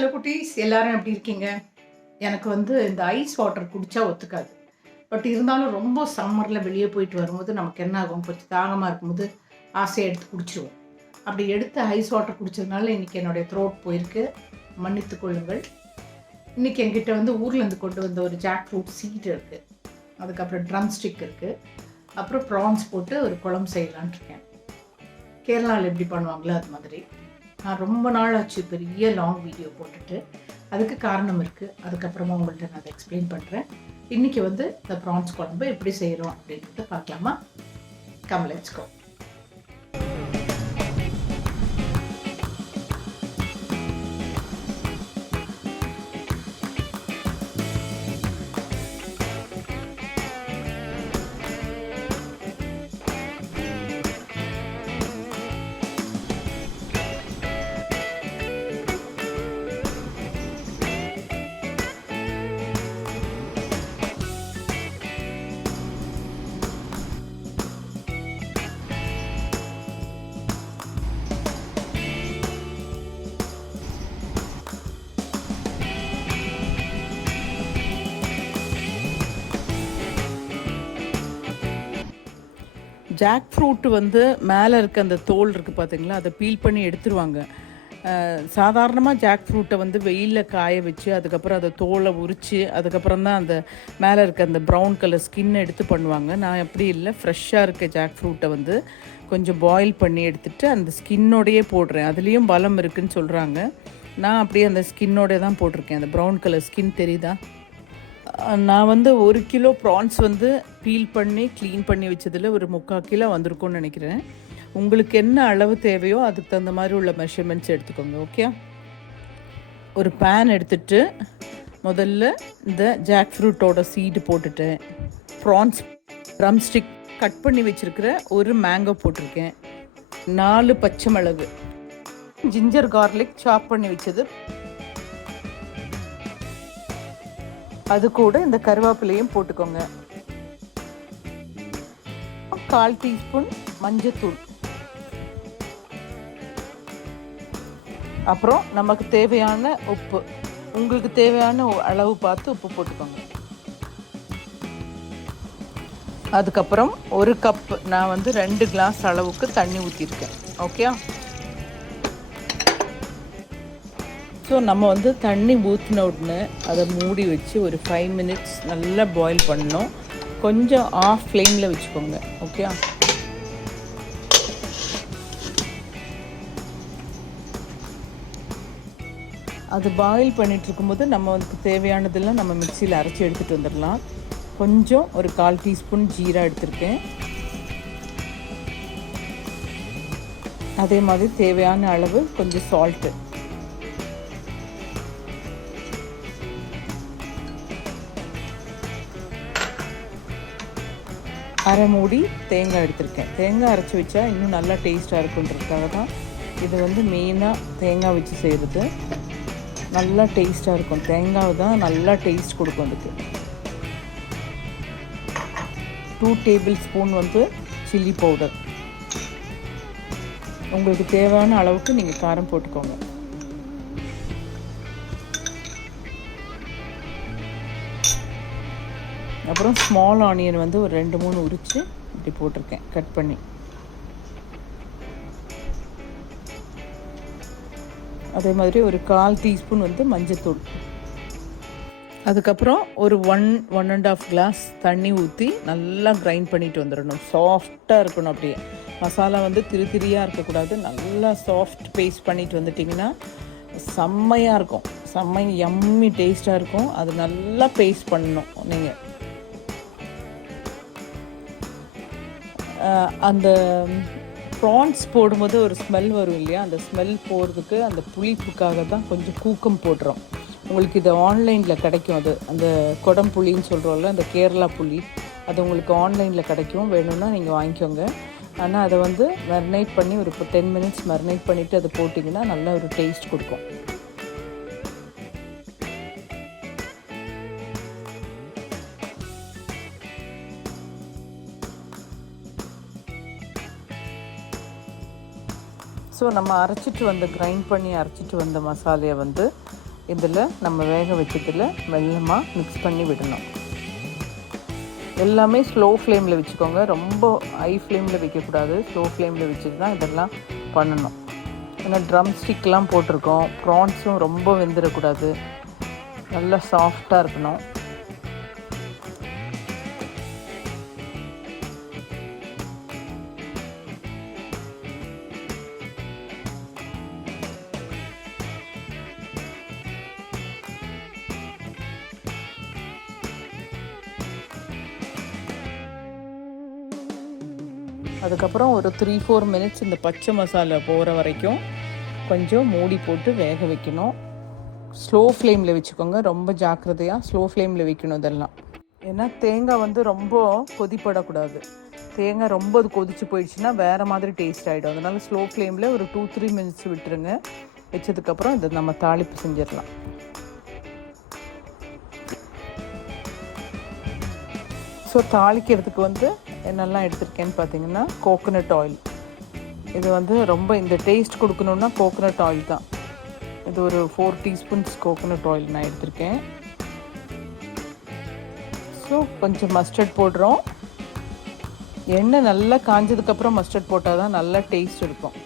செல்லக்குட்டீஸ் எல்லாரும் எப்படி இருக்கீங்க? எனக்கு வந்து இந்த ஐஸ் வாட்டர் குடித்தா ஒத்துக்காது. பட் இருந்தாலும் ரொம்ப சம்மரில் வெளியே போயிட்டு வரும்போது நமக்கு என்ன ஆகும்? கொஞ்சம் தாகமாக இருக்கும்போது ஆசையை எடுத்து குடிச்சிருவோம். அப்படி எடுத்து ஐஸ் வாட்டர் குடிச்சதுனால இன்றைக்கி என்னுடைய த்ரோட் போயிருக்கு. மன்னித்து கொள்ளுங்கள். இன்றைக்கி என்கிட்ட வந்து ஊர்லேருந்து கொண்டு வந்த ஒரு ஜாக் ஃப்ரூட் சீட் இருக்குது அதுக்கப்புறம் ட்ரம் ஸ்டிக் இருக்குது அப்புறம் ப்ரான்ஸ் போட்டு ஒரு குழம்பு செய்யலான்ட்டு இருக்கேன். கேரளாவில் எப்படி பண்ணுவாங்களோ அது மாதிரி. நான் ரொம்ப நாள் ஆச்சு பெரிய லாங் வீடியோ போட்டுட்டு. அதுக்கு காரணம் இருக்குது அதுக்கப்புறமா உங்கள்கிட்ட நான் அதை எக்ஸ்பிளைன் பண்ணுறேன் இன்றைக்கி வந்து இந்த ப்ரான்ஸ் குழம்பு எப்படி செய்கிறோம் அப்படின்றத பார்க்கலாமா? Come let's go jackfruit வந்து மேலே இருக்க அந்த தோல் இருக்குது பார்த்தீங்களா அதை பீல் பண்ணி எடுத்துருவாங்க. சாதாரணமாக ஜாக் ஃப்ரூட்டை வந்து வெயிலில் காய வச்சு அதுக்கப்புறம் அதை தோலை உரித்து அதுக்கப்புறம் தான் அந்த மேலே இருக்க அந்த ப்ரௌன் கலர் ஸ்கின்னை எடுத்து பண்ணுவாங்க. நான் அப்படி இல்லை ஃப்ரெஷ்ஷாக இருக்க ஜாக் ஃப்ரூட்டை வந்து கொஞ்சம் பாயில் பண்ணி எடுத்துட்டு அந்த ஸ்கின்னோடையே போடுறேன். அதுலேயும் பலம் இருக்குதுன்னு சொல்கிறாங்க நான் அப்படியே அந்த ஸ்கின்னோட தான் போட்டிருக்கேன். அந்த ப்ரௌன் கலர் ஸ்கின் தெரியுதா? நான் வந்து ஒரு கிலோ ப்ரான்ஸ் வந்து பீல் பண்ணி க்ளீன் பண்ணி வச்சதில் ஒரு முக்கால் கிலோ வந்திருக்கும்னு நினைக்கிறேன். உங்களுக்கு என்ன அளவு தேவையோ அதுக்கு தகுந்த மாதிரி உள்ள மெஷர்மெண்ட்ஸ் எடுத்துக்கோங்க ஓகே ஒரு பேன் எடுத்துட்டு முதல்ல இந்த ஜாக் ஃப்ரூட்டோட சீடு போட்டுட்டேன். ப்ரான்ஸ் ட்ரம் ஸ்டிக் கட் பண்ணி வச்சுருக்கிற ஒரு மேங்கோ போட்டிருக்கேன். நாலு பச்சை மிளகு ஜிஞ்சர் கார்லிக் சாப் பண்ணி வச்சது. அது கூட இந்த கருவேப்பிலையும் போட்டுக்கோங்க. கால் டீஸ்பூன் மஞ்சத்தூள். அப்புறம் நமக்கு தேவையான உப்பு. உங்களுக்கு தேவையான அளவு பார்த்து உப்பு போட்டுக்கோங்க. அதுக்கப்புறம் ஒரு கப் நான் வந்து ரெண்டு கிளாஸ் அளவுக்கு தண்ணி ஊற்றிருக்கேன் ஓகே ஸோ நம்ம வந்து தண்ணி ஊற்றின உடனே அதை மூடி வச்சு ஒரு ஃபைவ் மினிட்ஸ் நல்லா பாயில் பண்ணோம் கொஞ்சம் ஆஃப் ஃப்ளேமில் வச்சுக்கோங்க ஓகே அது பாயில் பண்ணிகிட்டு இருக்கும்போது நம்ம வந்து தேவையானதெல்லாம் நம்ம மிக்சியில் அரைச்சி எடுத்துகிட்டு வந்துடலாம். கொஞ்சம் ஒரு கால் டீஸ்பூன் ஜீரா எடுத்திருக்கேன். அதே மாதிரி தேவையான அளவு கொஞ்சம் சால்ட்டு அரை மூடி தேங்காய் எடுத்திருக்கேன். தேங்காய் அரைச்சி வச்சா இன்னும் நல்லா டேஸ்ட்டாக இருக்குன்றதுக்காக தான் இது வந்து மெயினாக தேங்காய் வச்சு செய்கிறது நல்லா டேஸ்ட்டாக இருக்கும். தேங்காய் தான் நல்லா டேஸ்ட் கொடுக்கும் அதுக்கு. டூ டேபிள் ஸ்பூன் வந்து சில்லி பவுடர் உங்களுக்கு தேவையான அளவுக்கு நீங்கள் காரம் போட்டுக்கோங்க. அப்புறம் ஸ்மால் ஆனியன் வந்து ஒரு ரெண்டு மூணு உரித்து இப்படி போட்டிருக்கேன். கட் பண்ணி. அதே மாதிரி ஒரு கால் டீஸ்பூன் வந்து மஞ்சத்தூள். அதுக்கப்புறம் ஒரு one one and half glass தண்ணி ஊற்றி நல்லா கிரைண்ட் பண்ணிட்டு வந்துடணும். சாஃப்டாக இருக்கணும் அப்படியே. மசாலா வந்து திரு திரியாக இருக்கக்கூடாது. நல்லா சாஃப்ட் பேஸ்ட் பண்ணிட்டு வந்துட்டிங்கன்னா செம்மையாக இருக்கும். செம்மை எம்மி டேஸ்ட்டாக இருக்கும். அது நல்லா பேஸ்ட் பண்ணணும் நீங்கள் அந்த ப்ரான்ஸ் போடும்போது ஒரு ஸ்மெல் வரும் இல்லையா? அந்த ஸ்மெல் போடுறதுக்கு அந்த புளிப்புக்காக தான் கொஞ்சம் கூக்கம் போடுறோம். உங்களுக்கு இது ஆன்லைனில் கிடைக்கும். அது அந்த குடம் புளின்னு சொல்கிறோம்ல அந்த கேரளா புளி. அது உங்களுக்கு ஆன்லைனில் கிடைக்கும். வேணும்னா நீங்கள் வாங்கிக்கோங்க. ஆனால் அதை வந்து மெரினேட் பண்ணி ஒரு இப்போ டென் மினிட்ஸ் மெரினேட் பண்ணிவிட்டு அதை போட்டிங்கன்னா நல்லா ஒரு டேஸ்ட் கொடுக்கும். ஸோ நம்ம அரைச்சிட்டு வந்த கிரைண்ட் பண்ணி அரைச்சிட்டு வந்த மசாலையை வந்து இதில் நம்ம வேக வச்சதில் மெல்லமாக மிக்ஸ் பண்ணி விடணும். எல்லாமே ஸ்லோ ஃப்ளேமில் வச்சுக்கோங்க. ரொம்ப ஹை ஃப்ளேமில் வைக்கக்கூடாது. ஸ்லோ ஃப்ளேமில் வச்சுட்டு தான் இதெல்லாம் பண்ணணும். ஏன்னா ட்ரம் ஸ்டிக்லாம் போட்டிருக்கோம். ப்ரான்ஸும் ரொம்ப வெந்துடக்கூடாது நல்லா சாஃப்டாக இருக்கணும். அதுக்கப்புறம் ஒரு த்ரீ ஃபோர் மினிட்ஸ் இந்த பச்சை மசாலா போகிற வரைக்கும் கொஞ்சம் மூடி போட்டு வேக வைக்கணும். ஸ்லோ ஃப்ளேமில் வச்சுக்கோங்க ரொம்ப ஜாக்கிரதையாக ஸ்லோ ஃப்ளேமில் வைக்கணும் இதெல்லாம். ஏன்னா தேங்காய் வந்து ரொம்ப கொதிப்படக்கூடாது. தேங்காய் ரொம்ப அது கொதிச்சு போயிடுச்சுன்னா வேறு மாதிரி டேஸ்ட் ஆகிடும் அதனால் ஸ்லோ ஃப்ளேமில் ஒரு டூ த்ரீ மினிட்ஸ் விட்டுருங்க. வச்சதுக்கப்புறம் இதை நம்ம தாளிப்பு செஞ்சிடலாம். ஸோ தாளிக்கிறதுக்கு வந்து என்னெல்லாம் எடுத்திருக்கேன்னு பார்த்தீங்கன்னா கோகோனட் ஆயில் இது வந்து ரொம்ப இந்த டேஸ்ட் கொடுக்கணுன்னா கோகோனட் ஆயில் தான். இது ஒரு ஃபோர் டீஸ்பூன்ஸ் கோகோனட் ஆயில் நான் எடுத்திருக்கேன். ஸோ கொஞ்சம் மஸ்டர்ட் போடுறோம். எண்ணெய் நல்லா காஞ்சதுக்கப்புறம் மஸ்டர்ட் போட்டால் தான் நல்லா டேஸ்ட் இருக்கும்.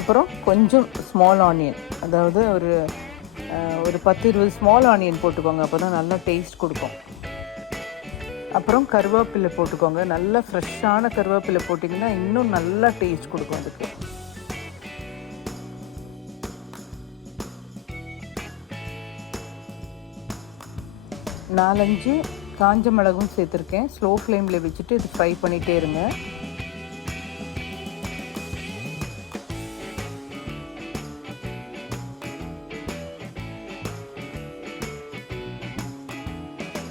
அப்புறம் கொஞ்சம் ஸ்மால் ஆனியன் அதாவது ஒரு ஒரு பத்து இருபது ஸ்மால் ஆனியன் போட்டுக்கோங்க. அப்போ தான் நல்லா டேஸ்ட் கொடுக்கும். அப்புறம் கருவேப்பிலை போட்டுக்கோங்க. நல்லா ஃப்ரெஷ்ஷான கருவேப்பிலை போட்டிங்கன்னா இன்னும் நல்லா டேஸ்ட் கொடுக்கும் அதுக்கு. நாலஞ்சு காஞ்ச மிளகும் சேர்த்துருக்கேன். ஸ்லோ ஃப்ளேமில் வச்சுட்டு இது ஃப்ரை பண்ணிகிட்டே இருங்க.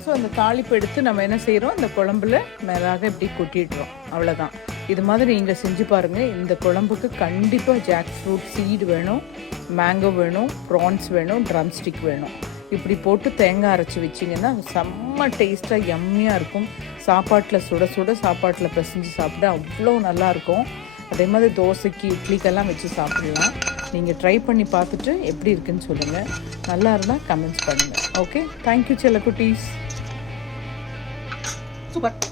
ஸோ அந்த தாளிப்பு எடுத்து நம்ம என்ன செய்கிறோம் இந்த குழம்புல மேலாக இப்படி கொட்டிடுறோம். அவ்வளோதான் இது மாதிரி நீங்கள் செஞ்சு பாருங்கள் இந்த குழம்புக்கு கண்டிப்பாக ஜாக் ஃப்ரூட் சீடு வேணும் மேங்கோ வேணும் ப்ரான்ஸ் வேணும் ட்ரம் ஸ்டிக் வேணும். இப்படி போட்டு தேங்காய் அரைச்சி வச்சிங்கன்னா செம்ம டேஸ்ட்டாக எம்மியாக இருக்கும். சாப்பாட்டில் சுட சுட சாப்பாட்டில் பிசைஞ்சு சாப்பிட அவ்வளோ நல்லாயிருக்கும் அதே மாதிரி தோசைக்கு இட்லிக்கெல்லாம் வச்சு சாப்பிடலாம். நீங்கள் ட்ரை பண்ணி பார்த்துட்டு எப்படி இருக்குன்னு சொல்லுங்கள் நல்லா இருந்தால் கமெண்ட்ஸ் பண்ணுங்கள் ஓகே தேங்க்யூ செல்லக்குட்டீஸ். Coba.